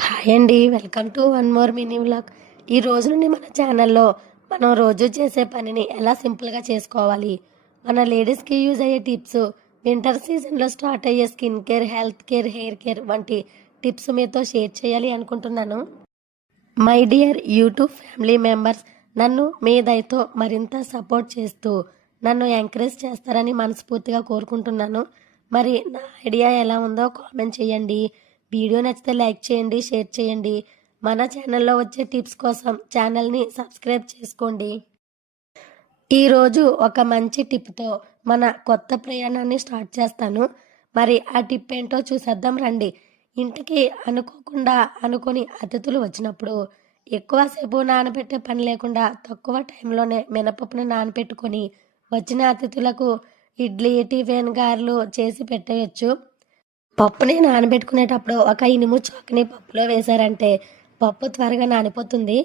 Hi అండి welcome to one more mini vlog. ఈ రోజు నుండి మన ఛానల్లో మనం రోజు చేసే పనిని ఎలా సింపుల్గా చేసుకోవాలి? మన లేడీస్కి యూజ్ అయ్యే టిప్స్ వింటర్ సీజన్లో స్టార్ట్ అయ్యే skin care health care hair care వంటి టిప్స్ మీతో షేర్ చేయాలి అనుకుంటున్నాను. My dear YouTube family members నన్ను మీ దయతో మరింత సపోర్ట్ చేస్తూ నన్ను ఎంకరేజ్ చేస్తారని మనస్ఫూర్తిగా కోరుకుంటున్నాను. మరి నా ఐడియా ఎలా ఉందో కామెంట్ చేయండి. వీడియో నచ్చితే లైక్ చేయండి షేర్ చేయండి. మన ఛానల్లో వచ్చే టిప్స్ కోసం ఛానల్ని సబ్స్క్రైబ్ చేసుకోండి. ఈరోజు ఒక మంచి టిప్తో మన కొత్త ప్రయాణాన్ని స్టార్ట్ చేస్తాను. మరి ఆ టిప్ ఏంటో చూసేద్దాం రండి. ఇంటికి అనుకోకుండా అనుకొని అతిథులు వచ్చినప్పుడు ఎక్కువసేపు నానబెట్టే పని లేకుండా తక్కువ టైంలోనే మినపప్పుని నానబెట్టుకొని వచ్చిన అతిథులకు ఇడ్లీ టిఫిన్ గారెలు చేసి పెట్టేయచ్చు పప్పుని నానబెట్టుకునేటప్పుడు ఒక ఇనుము చాకుని పప్పులో వేశారంటే పప్పు త్వరగా నానిపోతుంది.